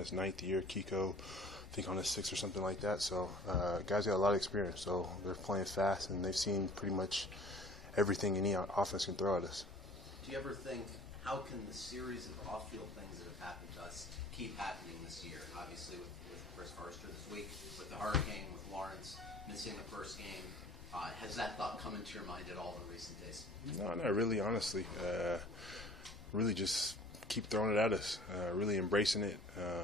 on his 9th year. Kiko, I think on his 6th or something like that. So guys got a lot of experience. So they're playing fast, and they've seen pretty much everything any offense can throw at us. Do you ever think, how can the series of off-field things that have happened to us keep happening this year? Obviously with Chris Forrester this week, with the hurricane, with Lawrence missing the first game. Has that thought come into your mind at all in recent days? No, not really, honestly. Really just keep throwing it at us, really embracing it,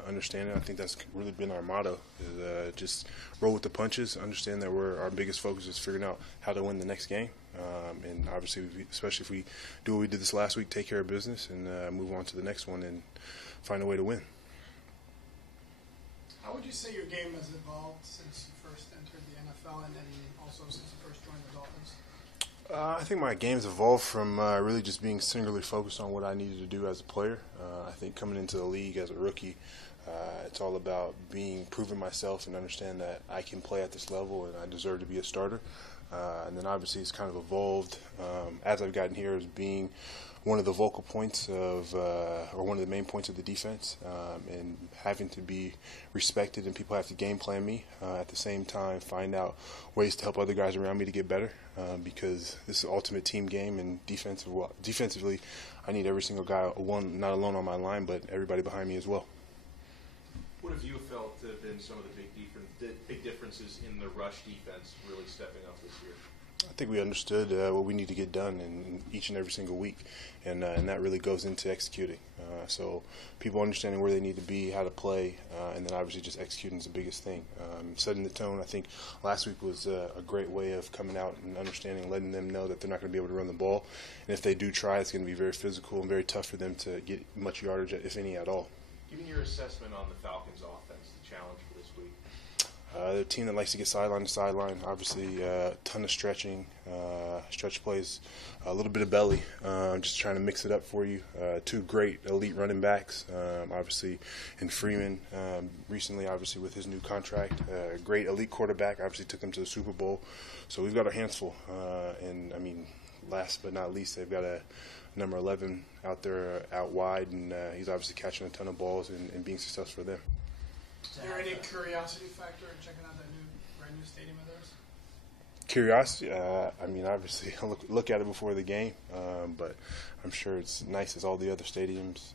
understanding it. I think that's really been our motto, is just roll with the punches, understand that our biggest focus is figuring out how to win the next game. And obviously, especially if we do what we did this last week, take care of business and move on to the next one and find a way to win. How would you say your game has evolved since you first entered the NFL and then also since you first joined the Dolphins? I think my game's evolved from really just being singularly focused on what I needed to do as a player. I think coming into the league as a rookie, it's all about proving myself and understand that I can play at this level and I deserve to be a starter. And then obviously it's kind of evolved as I've gotten here as being one of the vocal points of, or one of the main points of the defense, and having to be respected, and people have to game plan me. At the same time, find out ways to help other guys around me to get better, because this is an ultimate team game, and defensively, I need every single guy, not alone on my line, but everybody behind me as well. What have you felt have been some of the big differences in the rush defense really stepping up this year? I think we understood what we need to get done in each and every single week, and that really goes into executing. So people understanding where they need to be, how to play, and then obviously just executing is the biggest thing. Setting the tone, I think last week was a great way of coming out and understanding, letting them know that they're not going to be able to run the ball, and if they do try, it's going to be very physical and very tough for them to get much yardage, if any at all. Give me your assessment on the Falcons' offense, the challenge for this week. They're a team that likes to get sideline to sideline. Obviously, a ton of stretching, stretch plays, a little bit of belly. Just trying to mix it up for you. Two great elite running backs, obviously, and Freeman recently, obviously with his new contract. Great elite quarterback. Obviously took him to the Super Bowl. So we've got our hands full. And I mean, last but not least, they've got a number 11 out there out wide, and he's obviously catching a ton of balls and being successful for them. Is there any curiosity factor in checking out that brand new stadium of theirs? Curiosity? I mean, obviously, I'll look at it before the game, but I'm sure it's nice as all the other stadiums,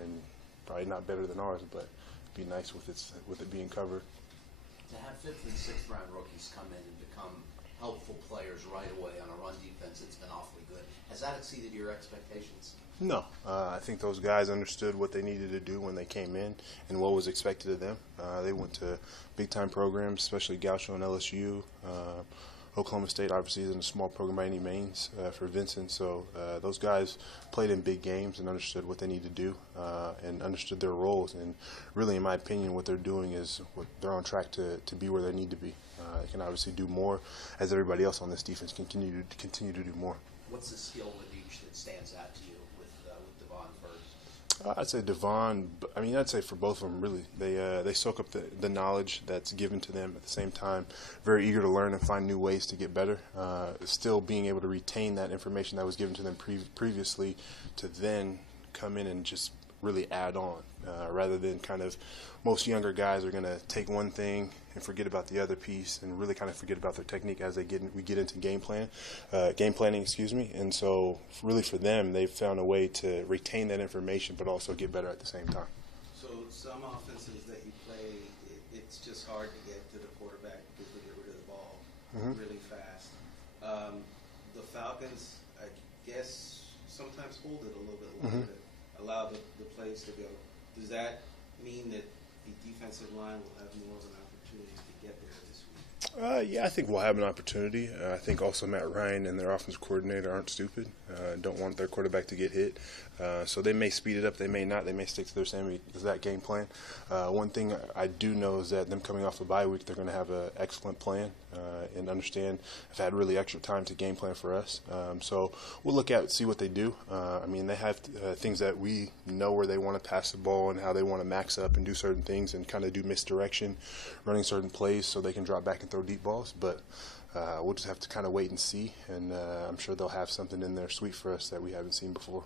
and probably not better than ours, but it'd be nice with it being covered. To have 5th and 6th round rookies come in and become helpful players right away on a run defense, it's been awfully good. Has that exceeded your expectations? No. I think those guys understood what they needed to do when they came in and what was expected of them. They went to big-time programs, especially Gaucho and LSU. Oklahoma State obviously isn't a small program by any means for Vincent, so those guys played in big games and understood what they need to do and understood their roles. And really, in my opinion, what they're doing is they're on track to be where they need to be. They can obviously do more, as everybody else on this defense continue to do more. What's the skill with each that stands out to you with Devon first? I'd say Devon. I mean, I'd say for both of them, really. They soak up the knowledge that's given to them. At the same time, very eager to learn and find new ways to get better. Still being able to retain that information that was given to them previously, to then come in and just really add on, rather than kind of most younger guys are going to take one thing and forget about the other piece, and really kind of forget about their technique as we get into game planning. And so really for them, they've found a way to retain that information but also get better at the same time. So some offenses that you play, it's just hard to get to the quarterback because they get rid of the ball really fast. The Falcons, I guess, sometimes hold it a little bit longer to allow the plays to go. Does that mean that the defensive line will have more of an opportunity to get there this week? Yeah, I think we'll have an opportunity. I think also Matt Ryan and their offensive coordinator aren't stupid, don't want their quarterback to get hit. So they may speed it up, they may not, they may stick to their same exact game plan. One thing I do know is that them coming off the bye week, they're going to have an excellent plan and understand, have had really extra time to game plan for us. So we'll look at see what they do. I mean, they have things that we know where they want to pass the ball and how they want to max up and do certain things and kind of do misdirection, running certain plays so they can drop back and throw deep balls. But we'll just have to kind of wait and see, and I'm sure they'll have something in their suite for us that we haven't seen before.